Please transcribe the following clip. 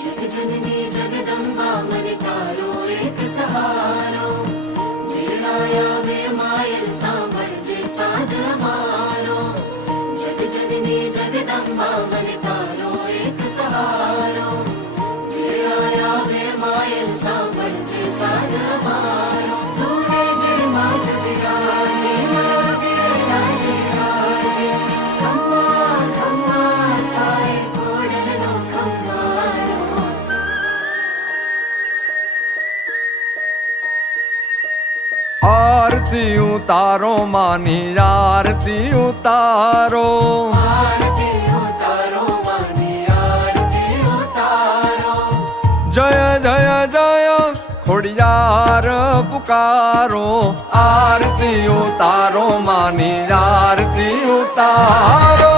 જગજનની જગદંબા મને તારો એક સહારો, વેળાયા વે માયલ સાંભળજે સાદ મારો. જગજનની જગદંબા મને તારો એક સહારો, વેળાયા વે માયલ સાંભળજે સાદ મારો. તું રેજે માત બિરાજે મારા વગરે રાજે રાજે, ખમ્મા ખમ્મા થાય ખોડલનો ખંભારો. આરતી ઉતારો માની આરતી ઉતારો, આરતી ઉતારો માની આરતી ઉતારો. જય જય જય ખોડિયાર પુકારો. આરતી ઉતારો માની આરતી ઉતારો.